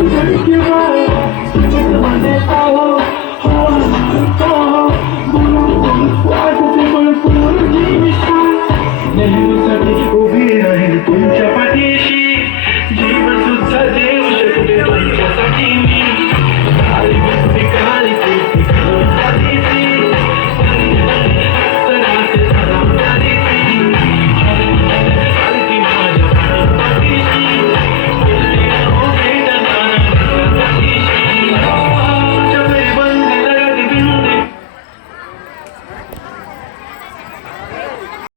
Thank oh you.